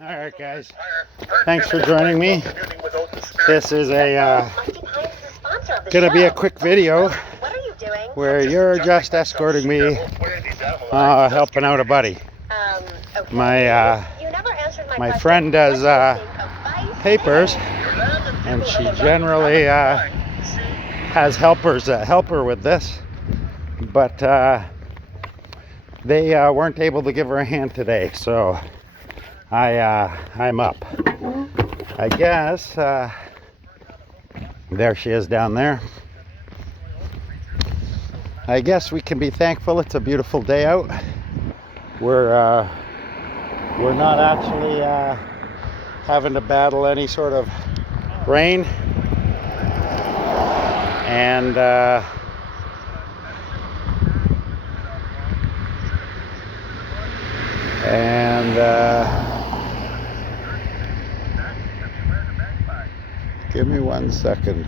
Alright guys, thanks for joining me. This is gonna be a quick video where you're just escorting me, helping out a buddy. My friend does papers, and she generally has helpers that help her with this, but they weren't able to give her a hand today, so I'm up. I guess there she is down there. I guess we can be thankful it's a beautiful day out. We're not actually having to battle any sort of rain, and give me 1 second.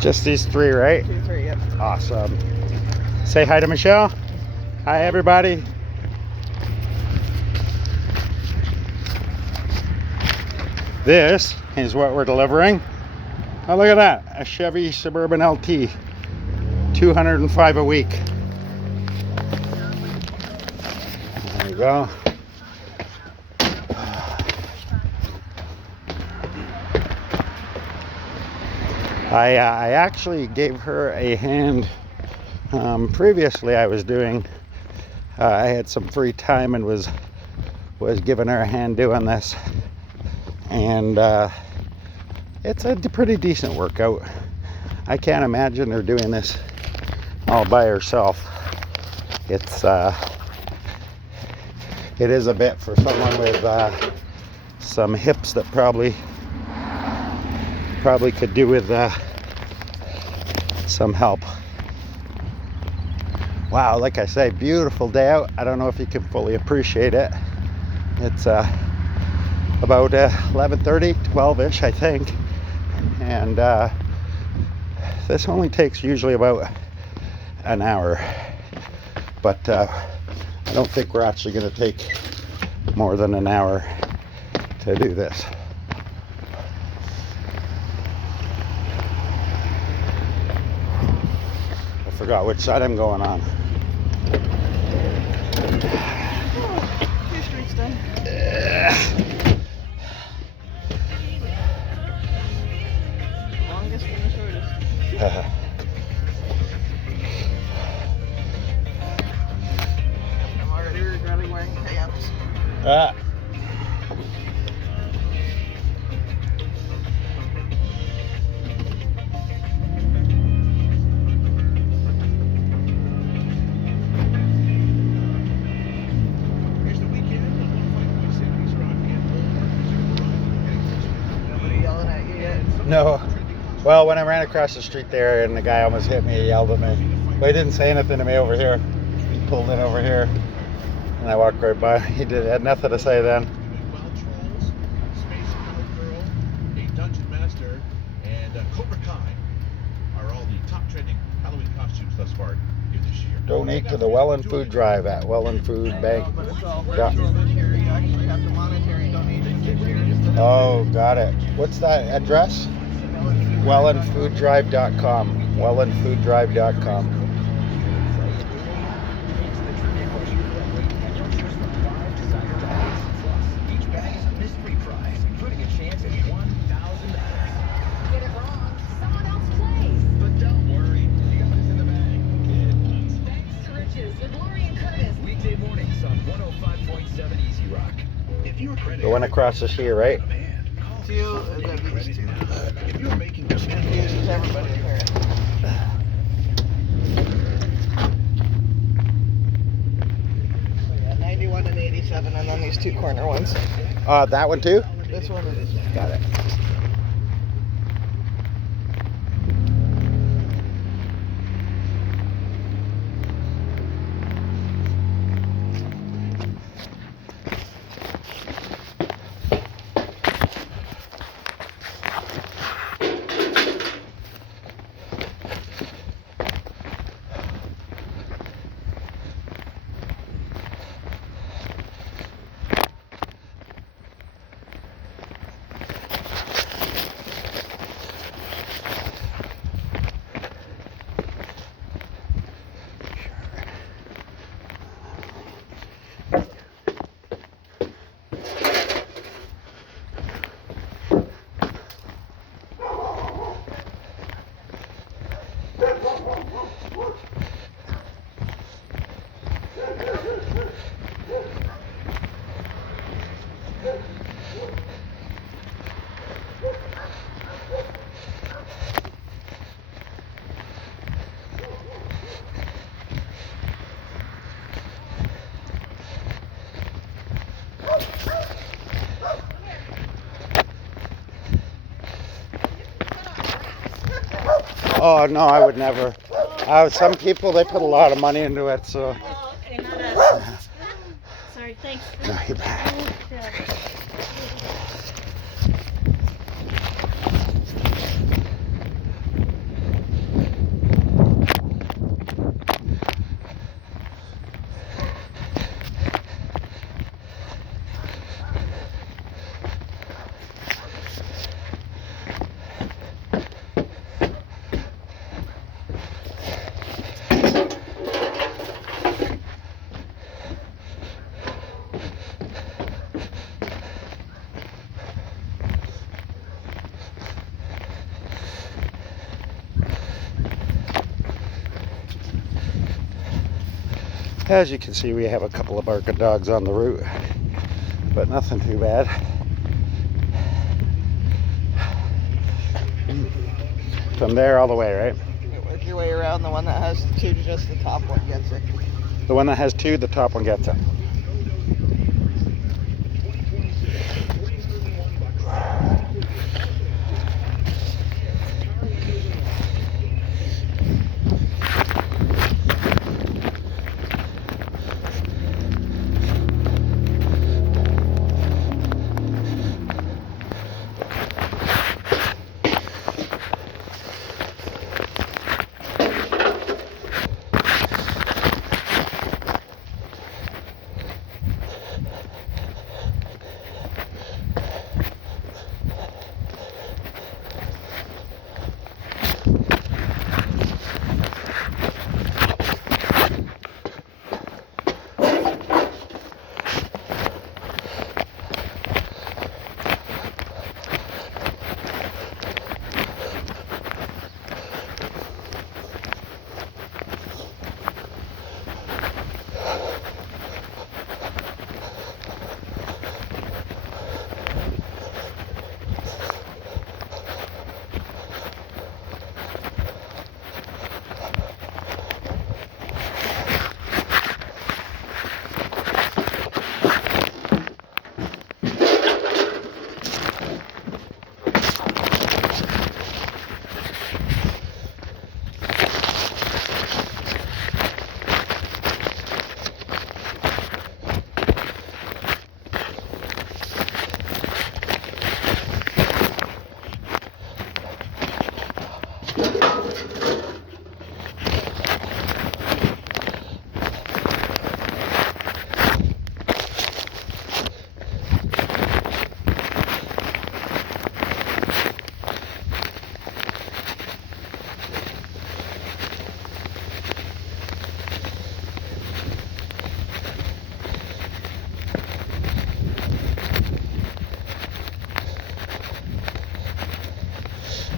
Just these three, right? 2, 3, yep. Awesome. Say hi to Michelle. Hi, everybody. This is what we're delivering. Oh, look at that. A Chevy Suburban LT. 205 a week. There you go. I actually gave her a hand previously. I was doing, I had some free time and was giving her a hand doing this, and it's a pretty decent workout. I can't imagine her doing this all by herself. It is a bit for someone with some hips that probably could do with some help. Wow, like I say, beautiful day out. I don't know if you can fully appreciate it. It's about 11:30, 12-ish, I think, and this only takes usually about an hour, but I don't think we're actually going to take more than an hour to do this. I forgot which side I'm going on. 2 streets done. Longest and the shortest. I'm already regretting wearing pants. No. Well, when I ran across the street there and the guy almost hit me, he yelled at me. But he didn't say anything to me over here. He pulled in over here and I walked right by. He had nothing to say then. Wild Trolls, Space Cowgirl, a Dungeon Master, and Cobra Kai are all the top trending Halloween costumes thus far here this year. Donate to the Welland Food Drive at Welland Food Bank. But it's all virtual this year. You actually have to monetary donate this year. Oh, got it. What's that address? WellandFoodDrive.com. WellandFoodDrive.com. The one across is here, right? If you're making everybody here. 7, and then these 2 corner ones. That one too? This one and this one. Got it. Oh no, I would never. Some people, they put a lot of money into it, so. Oh, okay, not us. Sorry, thanks. No, you're bad. As you can see, we have a couple of barking dogs on the route, but nothing too bad. From there all the way, right? You work your way around. The one that has 2 to just the top one gets it. The one that has 2, the top one gets it.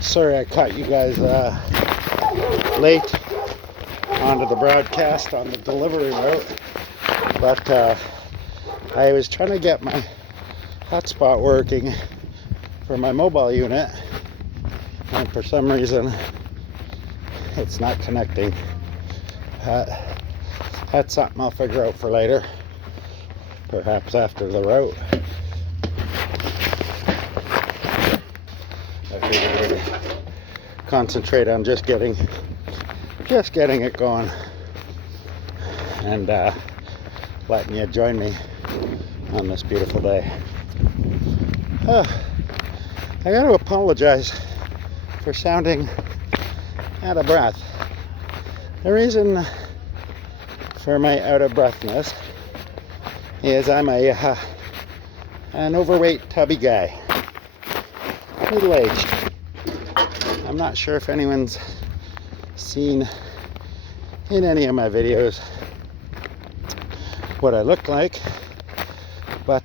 Sorry I caught you guys late onto the broadcast on the delivery route, but I was trying to get my hotspot working for my mobile unit, and for some reason it's not connecting. That's something I'll figure out for later. perhaps after the route. I figured I'd concentrate on just getting it going, and letting you join me on this beautiful day. I got to apologize for sounding out of breath. The reason for my out of breathness is I'm an overweight, tubby guy, middle-aged. I'm not sure if anyone's seen in any of my videos what I look like, but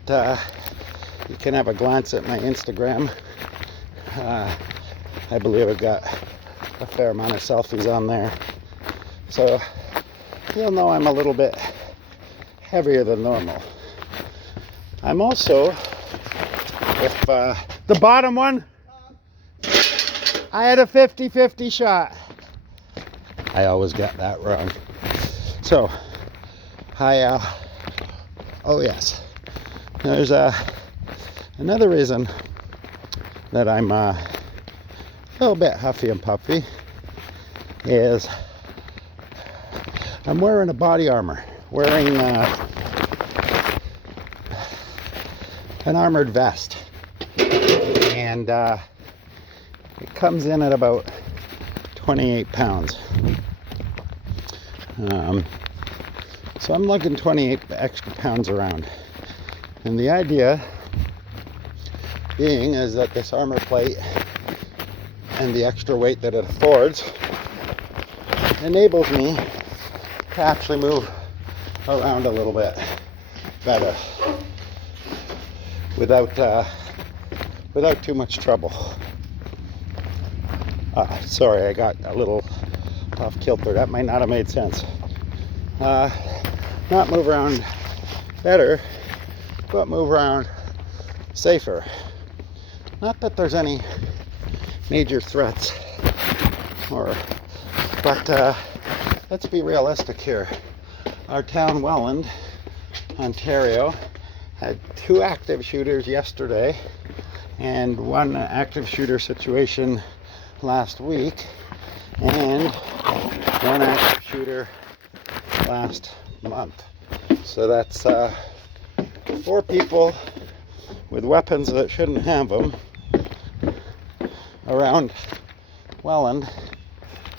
you can have a glance at my Instagram. I believe I've got a fair amount of selfies on there, so you'll know I'm a little bit heavier than normal. I'm also, if the bottom one, I had a 50-50 shot. I always get that wrong. So, oh yes, there's another reason that I'm a little bit huffy and puffy is I'm wearing a body armor, wearing an armored vest, and it comes in at about 28 pounds. So I'm lugging 28 extra pounds around, and the idea being is that this armor plate and the extra weight that it affords enables me to actually move around a little bit better without too much trouble. Sorry, I got a little off kilter. That might not have made sense. Not move around better, but move around safer. Not that there's any major threats, but let's be realistic here. Our town, Welland, Ontario, had 2 active shooters yesterday and 1 active shooter situation last week, and 1 active shooter last month. So that's 4 people with weapons that shouldn't have them around Welland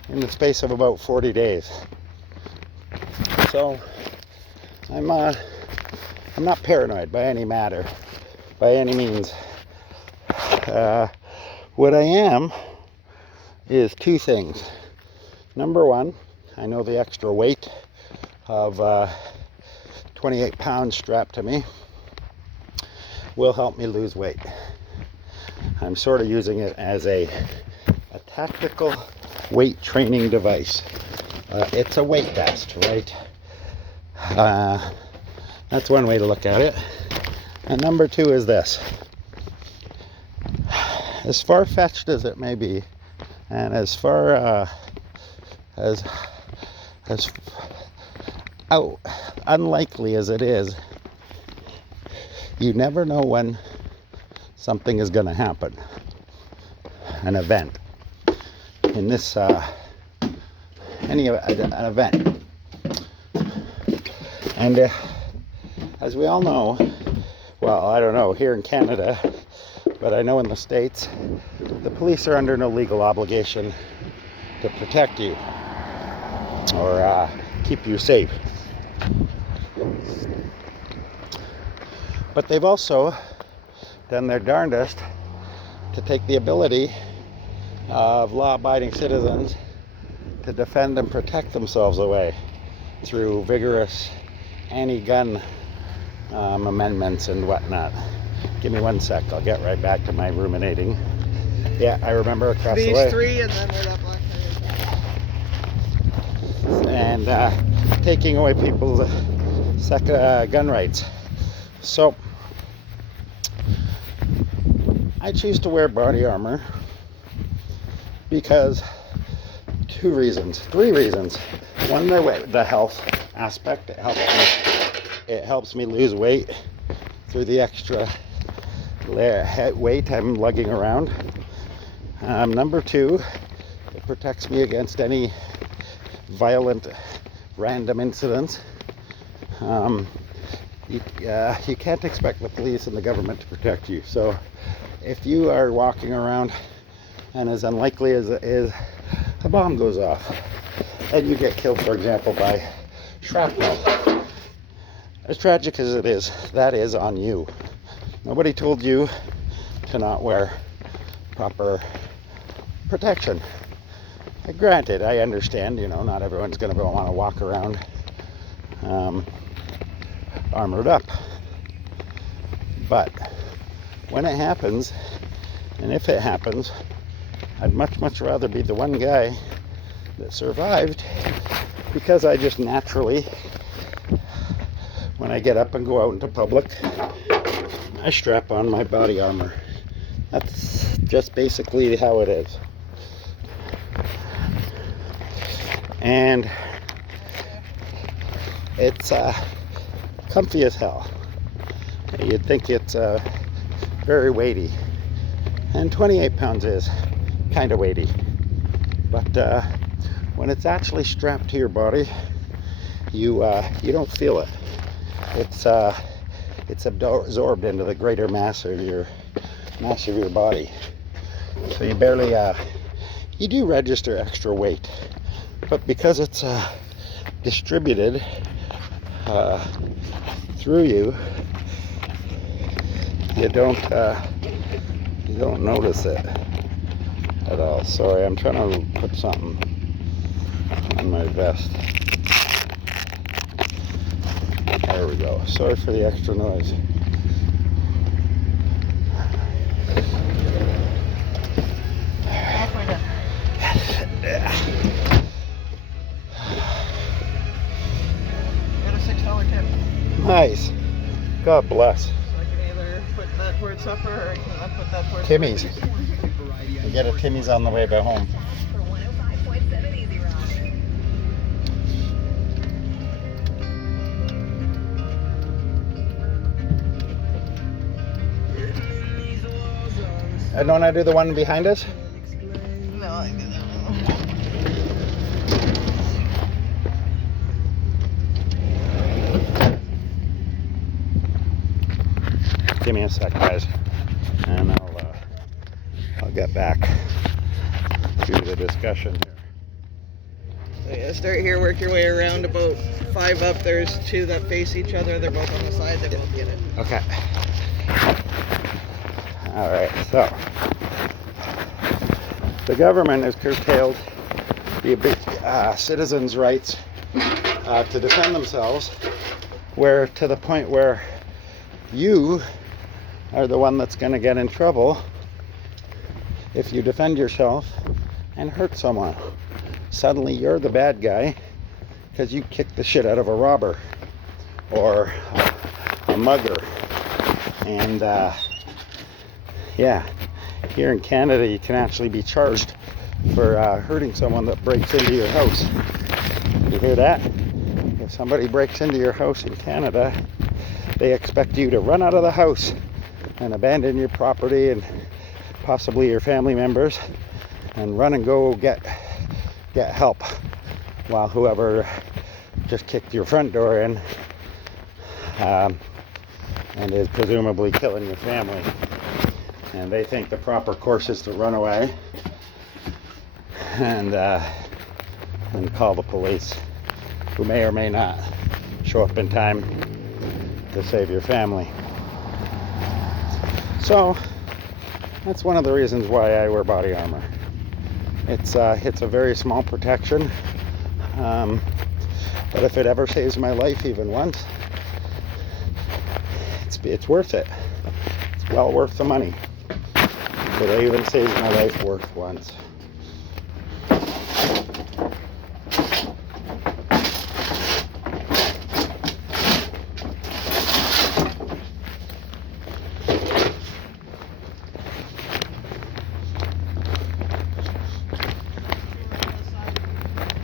in the space of about 40 days. So I'm not paranoid by any means. What I am is 2 things. Number 1, I know the extra weight of 28 pounds strapped to me will help me lose weight. I'm sort of using it as a tactical weight training device. It's a weight vest, right? That's one way to look at it. And number 2 is this. As far-fetched as it may be, and as far as unlikely as it is, you never know when something is going to happen. An event. In this, an event. And as we all know, well, I don't know here in Canada, but I know in the States, the police are under no legal obligation to protect you or keep you safe. But they've also done their darndest to take the ability of law-abiding citizens to defend and protect themselves away through vigorous anti-gun amendments and whatnot. Give me 1 sec, I'll get right back to my ruminating. Yeah, I remember across the way. These 3 and then where that black area is. And taking away people's gun rights. So, I choose to wear body armor because 3 reasons. 1, the health aspect. It it helps me lose weight through the extra weight I'm lugging around. Number 2, it protects me against any violent random incidents. You can't expect the police and the government to protect you. So if you are walking around and as unlikely as it is a bomb goes off and you get killed, for example, by shrapnel, as tragic as it is, that is on you. Nobody told you to not wear proper protection. Granted, I understand, not everyone's going to want to walk around armored up. But when it happens, and if it happens, I'd much rather be the one guy that survived, because I just naturally, when I get up and go out into public, I strap on my body armor. That's just basically how it is. And it's comfy as hell. You'd think it's very weighty, and 28 pounds is kind of weighty, but when it's actually strapped to your body, you don't feel it. It's absorbed into the greater mass of your body, so you barely you do register extra weight, but because it's distributed through you, you don't notice it at all. Sorry, I'm trying to put something on my vest. There we go. Sorry for the extra noise. Got a $6 tip. Nice. God bless. So I can either put that towards supper or I can put that towards Timmy's. breakfast. We get a Timmy's on the way back home. For 105.7 Easy Rock. Don't I do the one behind us? No, I do that one. Give me a sec, guys, and I'll get back to the discussion here. So yeah, start here, work your way around about 5 up. There's 2 that face each other. They're both on the side. They both get it. Okay. All right. So the government has curtailed the citizens' rights to defend themselves, where to the point where you are the one that's going to get in trouble if you defend yourself and hurt someone. Suddenly you're the bad guy because you kicked the shit out of a robber or a mugger. And yeah, here in Canada you can actually be charged for hurting someone that breaks into your house. You hear that? If somebody breaks into your house in Canada, they expect you to run out of the house and abandon your property and possibly your family members and run and go get help, while whoever just kicked your front door in and is presumably killing your family. And they think the proper course is to run away and call the police, who may or may not show up in time to save your family. So that's one of the reasons why I wear body armor. It's a very small protection, but if it ever saves my life even once, it's worth it. It's well worth the money. If it even saves my life worth once.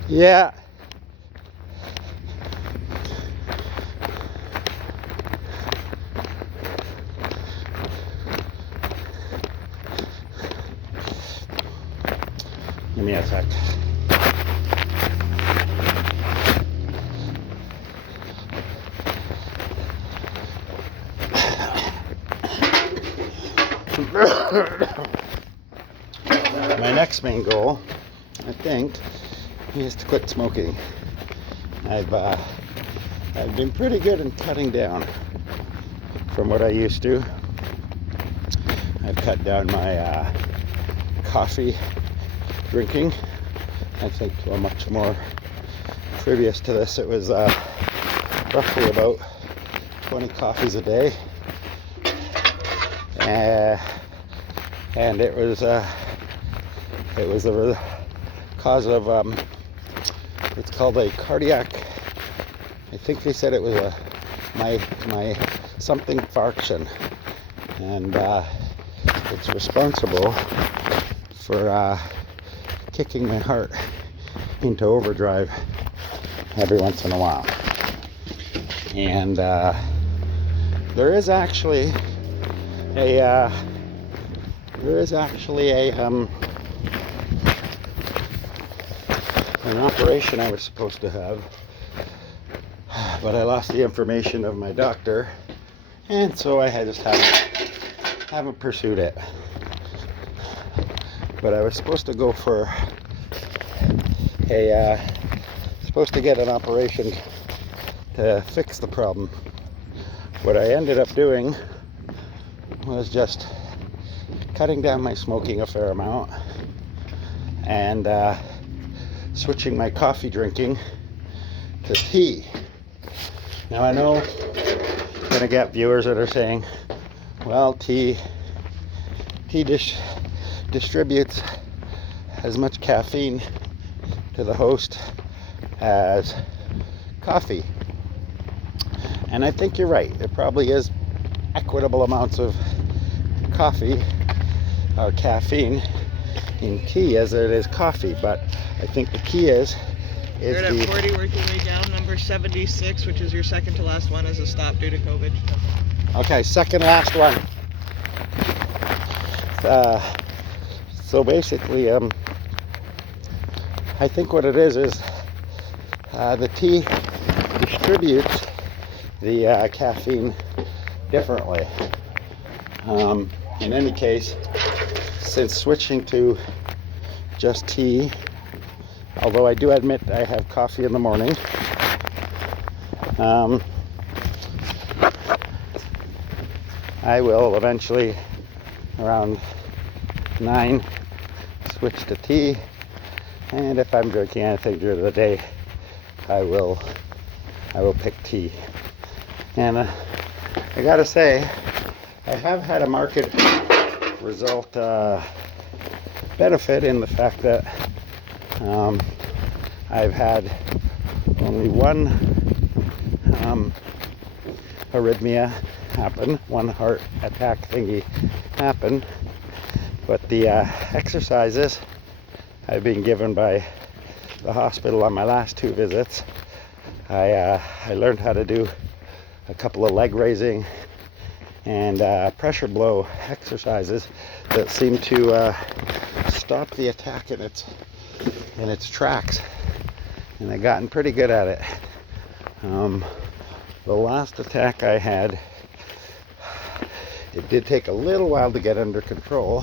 Yeah. me a sec. My next main goal, I think, is to quit smoking. I've been pretty good in cutting down from what I used to. I've cut down my coffee drinking. I think to a much more previous to this, it was roughly about 20 coffees a day, and it was the cause of it's called a cardiac. I think they said it was my something infarction, and it's responsible for kicking my heart into overdrive every once in a while. And there is actually an operation I was supposed to have, but I lost the information of my doctor, and so I just haven't pursued it. But I was supposed to go for supposed to get an operation to fix the problem. What I ended up doing was just cutting down my smoking a fair amount and switching my coffee drinking to tea. Now I know I'm gonna get viewers that are saying, well, tea distributes as much caffeine to the host as coffee. And I think you're right. There probably is equitable amounts of coffee or caffeine in tea as there is coffee, but I think the key is You're at 40, working way down. Number 76, which is your second to last one, is a stop due to COVID. Okay, second last one. So basically, I think what it is the tea distributes the caffeine differently. In any case, since switching to just tea, although I do admit I have coffee in the morning, I will eventually, around 9, switch to tea, and if I'm drinking anything during the day, I will pick tea. And I gotta say, I have had a market result benefit in the fact that I've had only one arrhythmia happen, one heart attack thingy happen, but the exercises I've been given by the hospital on my last 2 visits, I learned how to do a couple of leg raising and pressure blow exercises that seem to stop the attack in its tracks, and I've gotten pretty good at it. The last attack I had, it did take a little while to get under control,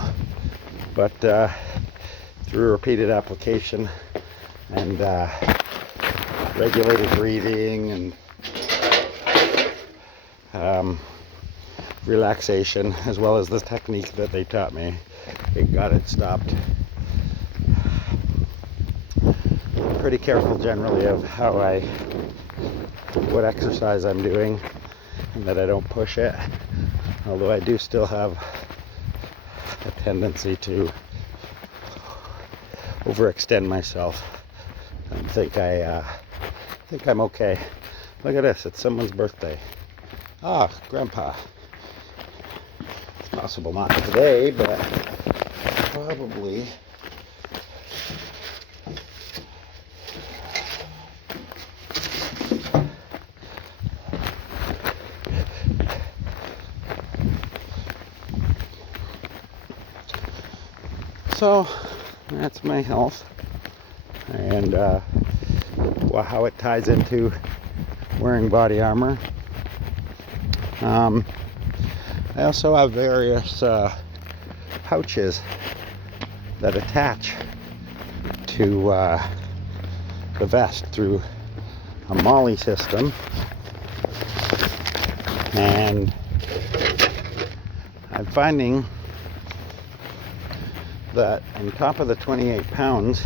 but through repeated application and regulated breathing and relaxation, as well as the technique that they taught me, it got it stopped. I'm pretty careful generally of what exercise I'm doing, and that I don't push it, although I do still have a tendency to overextend myself. I think I'm okay. Look at this, it's someone's birthday. Ah, Grandpa. It's possible not today, but probably. So that's my health. and how it ties into wearing body armor. I also have various pouches that attach to the vest through a MOLLE system, and I'm finding that on top of the 28 pounds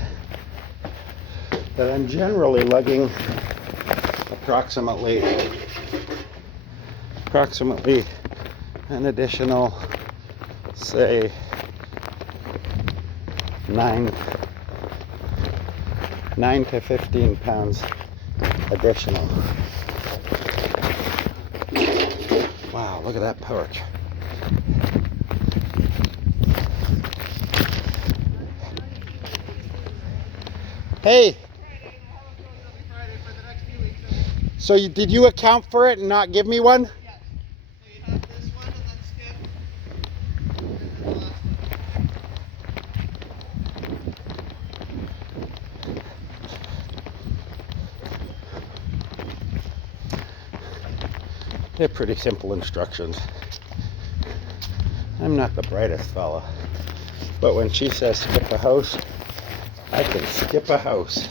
that I'm generally lugging approximately an additional, say, 9 to 15 pounds additional. Wow, look at that perch. Hey, so did you account for it and not give me one? Yes. So you have this one and then skip. And then the last one. They're pretty simple instructions. I'm not the brightest fella, but when she says skip a house, I can skip a house.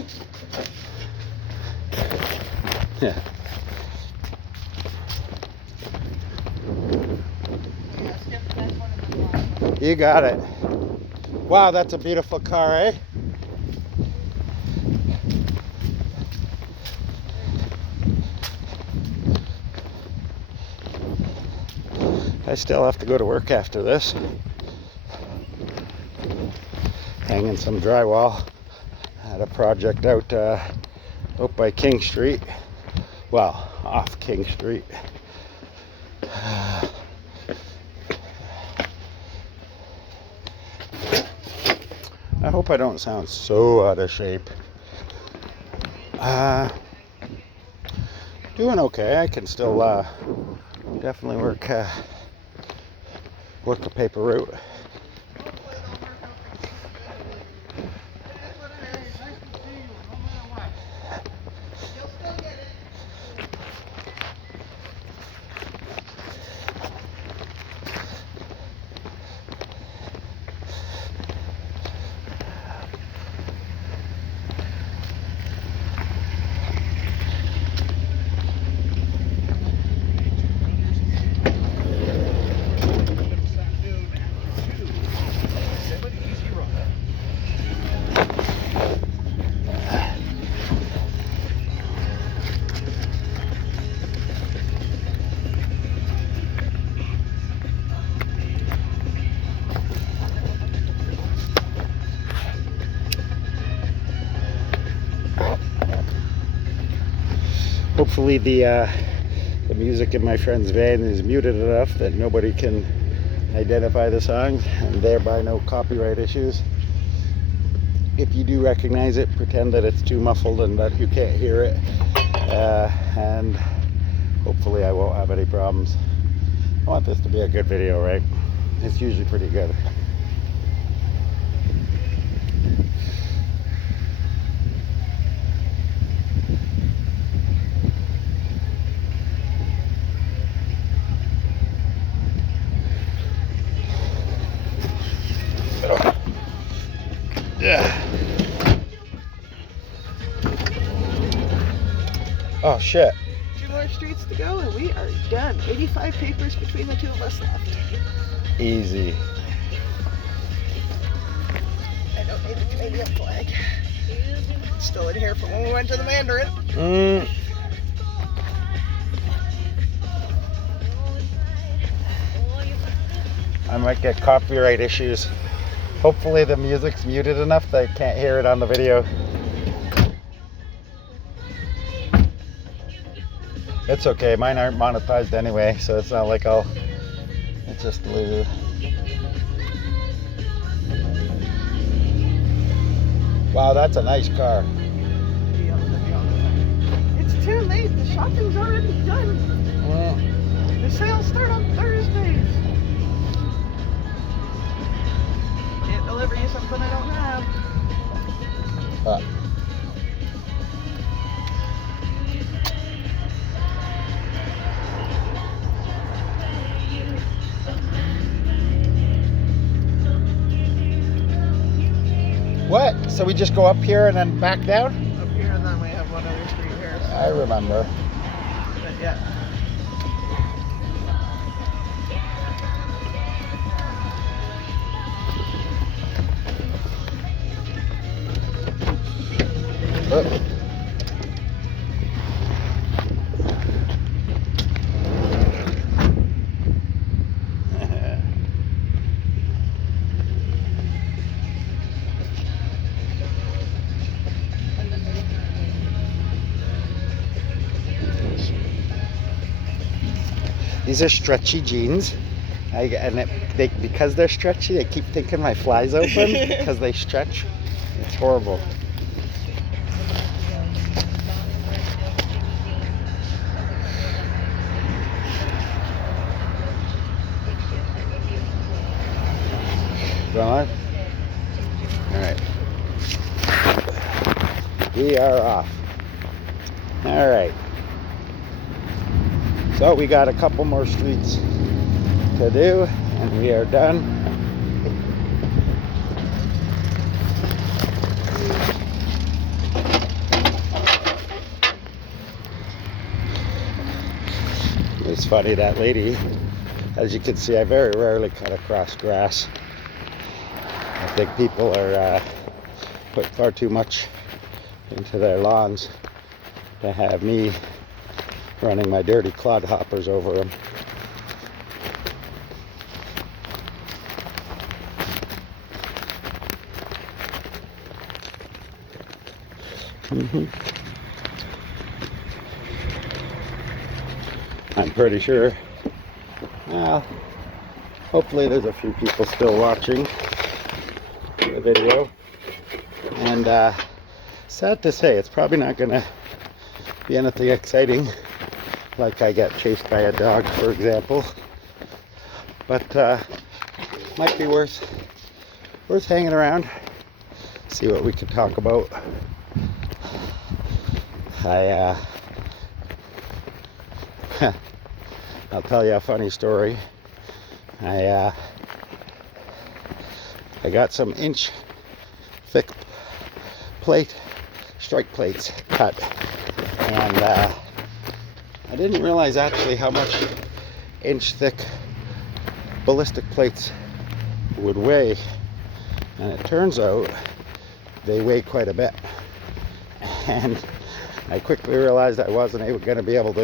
Yeah. Yeah, skip the next one and then the last one. You got it. Wow, that's a beautiful car, eh? I still have to go to work after this. Hanging some drywall. I had a project out by King Street. Well, off King Street. I hope I don't sound so out of shape. Doing okay. I can still definitely work the paper route. Hopefully the music in my friend's van is muted enough that nobody can identify the songs, and thereby no copyright issues. If you do recognize it, pretend that it's too muffled and that you can't hear it, and hopefully I won't have any problems. I want this to be a good video, right? It's usually pretty good. Yeah. Oh shit. 2 more streets to go and we are done. 85 papers between the two of us left. Easy. I don't need the Canadian flag. It's still in here from when we went to the Mandarin. I might get copyright issues. Hopefully the music's muted enough that I can't hear it on the video. It's okay, mine aren't monetized anyway, so it's not like it's just lose. Wow, that's a nice car. It's too late, the shopping's already done. The sales start on Thursdays. Can't deliver you something I don't have. So we just go up here and then back down? Up here, and then we have one other street here. So, I remember. but yeah. Oh. These are stretchy jeans. Because they're stretchy, I keep thinking my fly's open because they stretch. It's horrible. Going on? All right. We are off. All right. So we got a couple more streets to do and we are done. It's funny, that lady, as you can see, I very rarely cut across grass. I think people are putting far too much into their lawns to have me running my dirty clodhoppers over them. I'm pretty sure. Well, hopefully there's a few people still watching the video. And sad to say, it's probably not going to be anything exciting, like I get chased by a dog, for example. But might be worth hanging around, see what we can talk about. I'll tell you a funny story. I got some inch thick strike plates cut, and I didn't realize actually how much inch thick ballistic plates would weigh, and it turns out they weigh quite a bit. And I quickly realized I wasn't going to be able to